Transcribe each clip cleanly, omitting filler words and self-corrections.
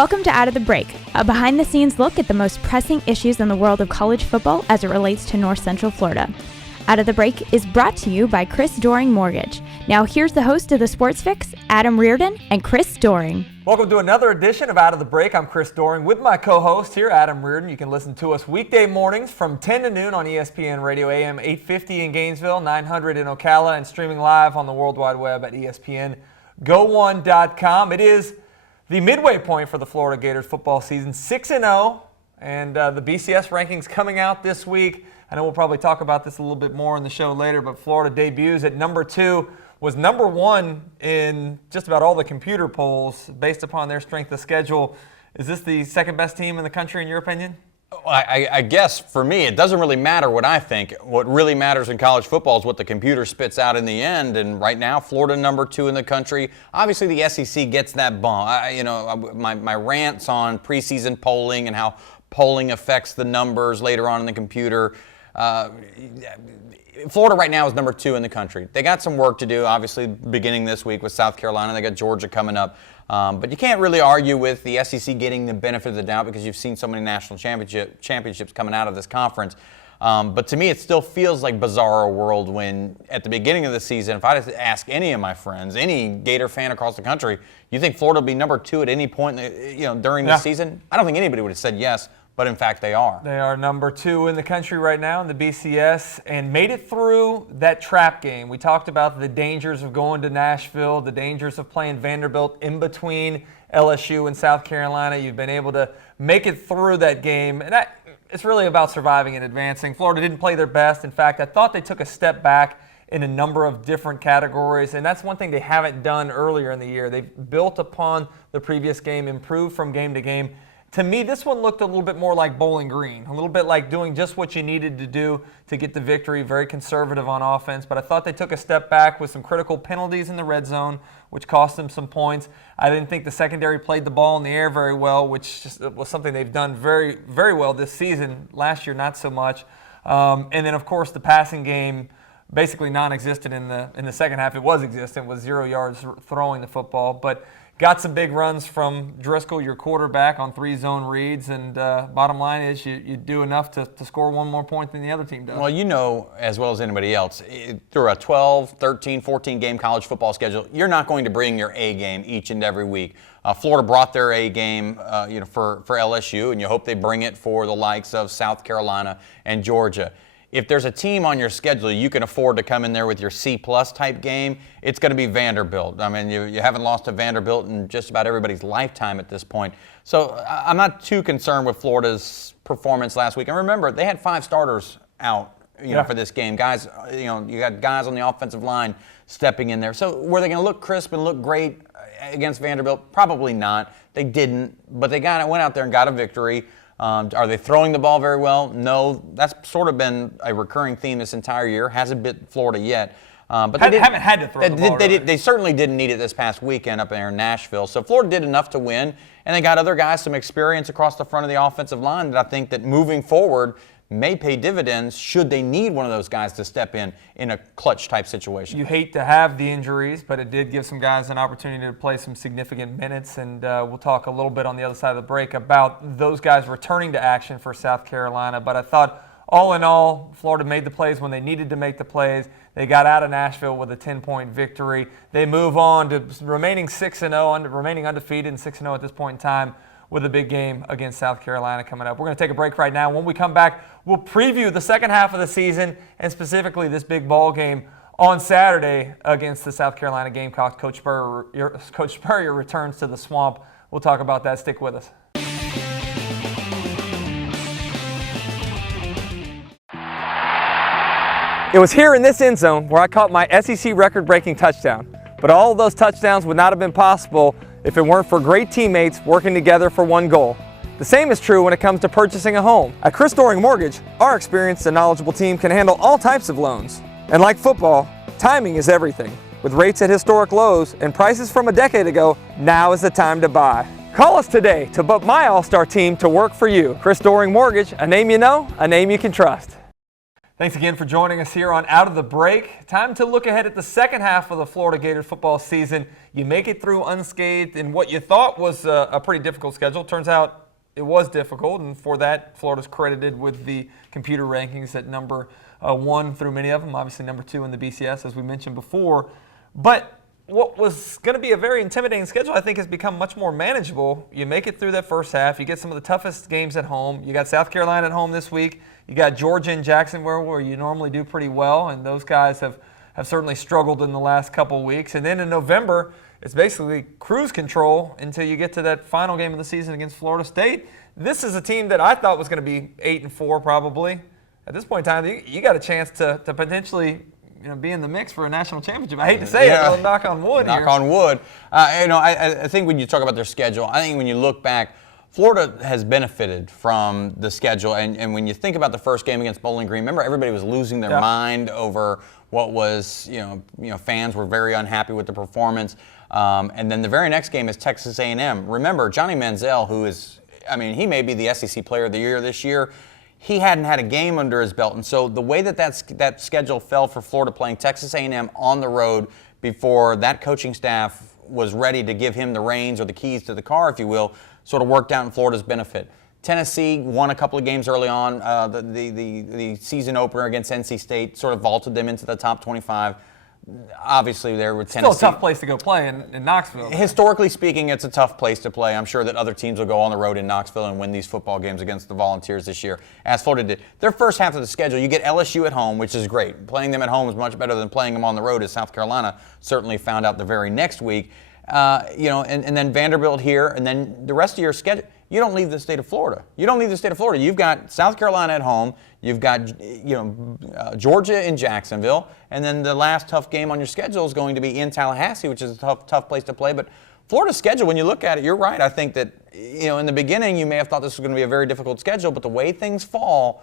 Welcome to Out of the Break, a behind-the-scenes look at the most pressing issues in the world of college football as it relates to North Central Florida. Out of the Break is brought to you by Chris Doering Mortgage. Now here's the host of the Sports Fix, Adam Reardon and Chris Doering. Welcome to another edition of Out of the Break. I'm Chris Doering with my co-host here, Adam Reardon. You can listen to us weekday mornings from 10 to noon on ESPN Radio AM 850 in Gainesville, 900 in Ocala, and streaming live on the World Wide Web at ESPNGo1.com. It is the midway point for the Florida Gators football season, 6-0, and the BCS rankings coming out this week. I know we'll probably talk about this a little bit more in the show later, but Florida debuts at number 2, was number 1 in just about all the computer polls based upon their strength of schedule. Is this the second best team in the country in your opinion? I guess for me, it doesn't really matter what I think. What really matters in college football is what the computer spits out in the end. And right now, Florida number 2 in the country. Obviously, the SEC gets that bump. My rants on preseason polling and how polling affects the numbers later on in the computer. Florida right now is number 2 in the country. They got some work to do, obviously, beginning this week with South Carolina. They got Georgia coming up. But you can't really argue with the SEC getting the benefit of the doubt because you've seen so many national championships coming out of this conference. But to me, it still feels like bizarro world when at the beginning of the season, if I had to ask any of my friends, any Gator fan across the country, you think Florida will be number 2 at any point during the season? I don't think anybody would have said yes. But in fact, they are. They are number 2 in the country right now in the BCS and made it through that trap game. We talked about the dangers of going to Nashville, the dangers of playing Vanderbilt in between LSU and South Carolina. You've been able to make it through that game. And it's really about surviving and advancing. Florida didn't play their best. In fact, I thought they took a step back in a number of different categories, and that's one thing they haven't done earlier in the year. They've built upon the previous game, improved from game to game. To me, this one looked a little bit more like Bowling Green, a little bit like doing just what you needed to do to get the victory, very conservative on offense. But I thought they took a step back with some critical penalties in the red zone, which cost them some points. I didn't think the secondary played the ball in the air very well, which just was something they've done very, very well this season. Last year, not so much. And then, of course, the passing game basically non-existent in the second half. It was existent with 0 yards throwing the football. But got some big runs from Driscoll, your quarterback, on 3 zone reads, and bottom line is you do enough to score one more point than the other team does. Well, you know as well as anybody else, through a 12, 13, 14-game college football schedule, you're not going to bring your A game each and every week. Florida brought their A game for LSU, and you hope they bring it for the likes of South Carolina and Georgia. If there's a team on your schedule you can afford to come in there with your C-plus type game, it's going to be Vanderbilt. I mean, you haven't lost to Vanderbilt in just about everybody's lifetime at this point. So I'm not too concerned with Florida's performance last week. And remember, they had 5 starters out for this game. Guys, you got guys on the offensive line stepping in there. So were they going to look crisp and look great against Vanderbilt? Probably not. They didn't, but they went out there and got a victory. Are they throwing the ball very well? No. That's sort of been a recurring theme this entire year. Hasn't bit Florida yet. But they haven't had to throw the ball. They certainly didn't need it this past weekend up there in Nashville. So Florida did enough to win, and they got other guys some experience across the front of the offensive line that I think that moving forward may pay dividends should they need one of those guys to step in a clutch-type situation. You hate to have the injuries, but it did give some guys an opportunity to play some significant minutes, and we'll talk a little bit on the other side of the break about those guys returning to action for South Carolina. But I thought, all in all, Florida made the plays when they needed to make the plays. They got out of Nashville with a 10-point victory. They move on to remaining 6-0, remaining undefeated and 6-0 at this point in time, with a big game against South Carolina coming up. We're going to take a break right now. When we come back, we'll preview the second half of the season and specifically this big ball game on Saturday against the South Carolina Gamecocks. Coach Spurrier returns to the Swamp. We'll talk about that. Stick with us. It was here in this end zone where I caught my SEC record-breaking touchdown. But all of those touchdowns would not have been possible if it weren't for great teammates working together for one goal. The same is true when it comes to purchasing a home. At Chris Doering Mortgage, our experienced and knowledgeable team can handle all types of loans. And like football, timing is everything. With rates at historic lows and prices from a decade ago, now is the time to buy. Call us today to put my all-star team to work for you. Chris Doering Mortgage, a name you know, a name you can trust. Thanks again for joining us here on Out of the Break. Time to look ahead at the second half of the Florida Gators football season. You make it through unscathed in what you thought was a pretty difficult schedule. Turns out it was difficult, and for that, Florida's credited with the computer rankings at number 1 through many of them, obviously number 2 in the BCS, as we mentioned before. But what was going to be a very intimidating schedule, I think, has become much more manageable. You make it through that first half. You get some of the toughest games at home. You got South Carolina at home this week. You got Georgia and Jacksonville, where you normally do pretty well, and those guys have certainly struggled in the last couple weeks. And then in November, it's basically cruise control until you get to that final game of the season against Florida State. This is a team that I thought was going to be 8-4 probably. At this point in time, you got a chance to potentially be in the mix for a national championship. I hate to say it, but knock on wood here. Knock on wood. I think when you talk about their schedule, I think when you look back, Florida has benefited from the schedule. And when you think about the first game against Bowling Green, remember everybody was losing their mind over what was, fans were very unhappy with the performance. And then the very next game is Texas A&M. Remember, Johnny Manziel, who is, he may be the SEC Player of the Year this year. He hadn't had a game under his belt, and so the way that schedule fell for Florida, playing Texas A&M on the road before that coaching staff was ready to give him the reins or the keys to the car, if you will, sort of worked out in Florida's benefit. Tennessee won a couple of games early on. The season opener against NC State sort of vaulted them into the top 25. Obviously, there with Tennessee. Still a tough place to go play in Knoxville. Historically speaking, it's a tough place to play. I'm sure that other teams will go on the road in Knoxville and win these football games against the Volunteers this year, as Florida did. Their first half of the schedule, you get LSU at home, which is great. Playing them at home is much better than playing them on the road, as South Carolina certainly found out the very next week. And then Vanderbilt here, and then the rest of your schedule. You don't leave the state of Florida. You've got South Carolina at home. You've got Georgia in Jacksonville, and then the last tough game on your schedule is going to be in Tallahassee, which is a tough place to play. But Florida's schedule, when you look at it, you're right. I think that in the beginning you may have thought this was going to be a very difficult schedule, but the way things fall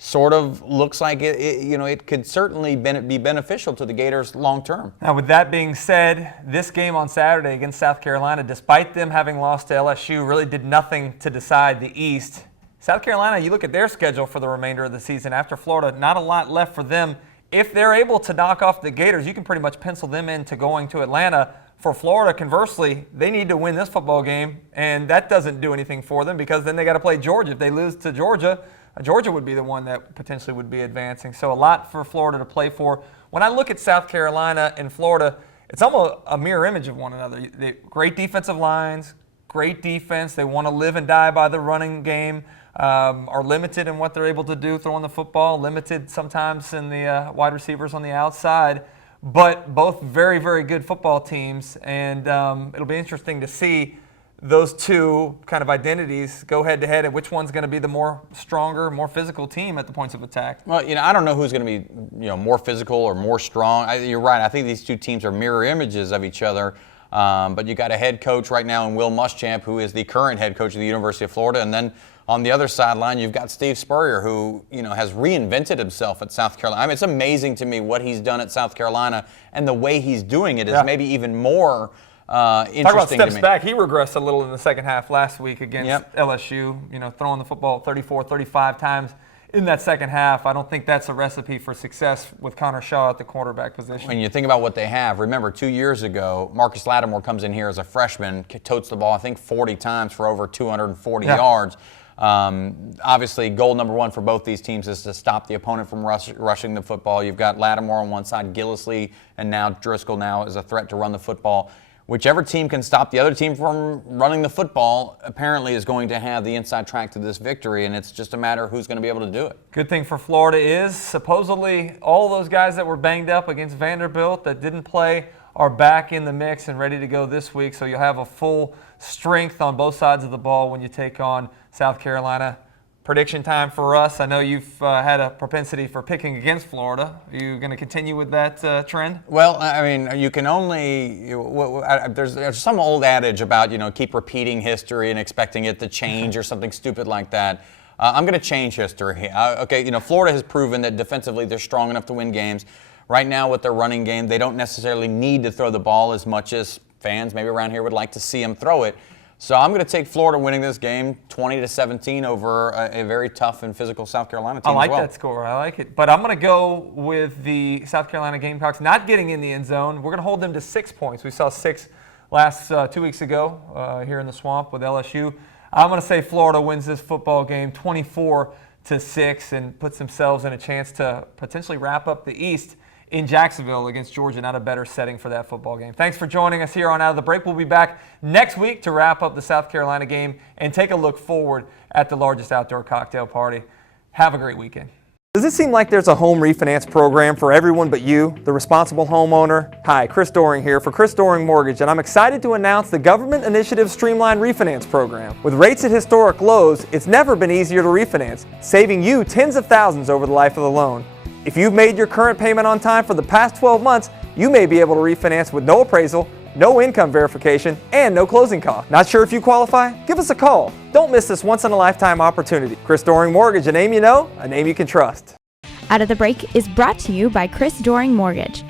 sort of looks like it could certainly be beneficial to the Gators long term. Now, with that being said, this game on Saturday against South Carolina, despite them having lost to LSU, really did nothing to decide the East. South Carolina, you look at their schedule for the remainder of the season after Florida, not a lot left for them. If they're able to knock off the Gators, you can pretty much pencil them into going to Atlanta. For Florida, conversely, they need to win this football game, and that doesn't do anything for them because then they got to play Georgia. If they lose to Georgia, Georgia would be the one that potentially would be advancing. So a lot for Florida to play for. When I look at South Carolina and Florida, it's almost a mirror image of one another. Great defensive lines, great defense. They want to live and die by the running game, are limited in what they're able to do throwing the football, limited sometimes in the wide receivers on the outside, but both very, very good football teams. And it'll be interesting to see those two kind of identities go head-to-head, and which one's going to be the more stronger, more physical team at the points of attack. Well, I don't know who's going to be, more physical or more strong. You're right. I think these two teams are mirror images of each other. But you got a head coach right now in Will Muschamp, who is the current head coach of the University of Florida, and then on the other sideline, you've got Steve Spurrier, who has reinvented himself at South Carolina. It's amazing to me what he's done at South Carolina, and the way he's doing it is maybe even more interesting. Talk about steps to me. back. He regressed a little in the second half last week against LSU, throwing the football 34, 35 times in that second half. I don't think that's a recipe for success with Connor Shaw at the quarterback position. When you think about what they have, remember 2 years ago, Marcus Lattimore comes in here as a freshman, totes the ball, I think 40 times for over 240 yards. Obviously, goal number one for both these teams is to stop the opponent from rushing the football. You've got Lattimore on one side, Gillislee, and now Driscoll now is a threat to run the football. Whichever team can stop the other team from running the football apparently is going to have the inside track to this victory, and it's just a matter of who's going to be able to do it. Good thing for Florida is supposedly all those guys that were banged up against Vanderbilt that didn't play are back in the mix and ready to go this week, so you'll have a full strength on both sides of the ball when you take on South Carolina. Prediction time for us. I know you've had a propensity for picking against Florida. Are you going to continue with that trend? Well, I mean, you can only there's some old adage about keep repeating history and expecting it to change or something stupid like that. I'm going to change history. Florida has proven that defensively they're strong enough to win games. Right now with their running game, they don't necessarily need to throw the ball as much as fans maybe around here would like to see them throw it. So I'm going to take Florida winning this game 20-17 over a very tough and physical South Carolina team I like as well. that score. I like it. But I'm going to go with the South Carolina Gamecocks not getting in the end zone. We're going to hold them to 6 points. We saw 6 last 2 weeks ago here in the Swamp with LSU. I'm going to say Florida wins this football game 24-6 and puts themselves in a chance to potentially wrap up the East in Jacksonville against Georgia. Not a better setting for that football game. Thanks for joining us here on Out of the Break. We'll be back next week to wrap up the South Carolina game and take a look forward at the largest outdoor cocktail party. Have a great weekend. Does it seem like there's a home refinance program for everyone but you, the responsible homeowner? Hi, Chris Doering here for Chris Doering Mortgage, and I'm excited to announce the Government Initiative Streamlined Refinance Program. With rates at historic lows, it's never been easier to refinance, saving you tens of thousands over the life of the loan. If you've made your current payment on time for the past 12 months, you may be able to refinance with no appraisal, no income verification, and no closing costs. Not sure if you qualify? Give us a call. Don't miss this once-in-a-lifetime opportunity. Chris Doering Mortgage, a name you know, a name you can trust. Out of the Break is brought to you by Chris Doering Mortgage.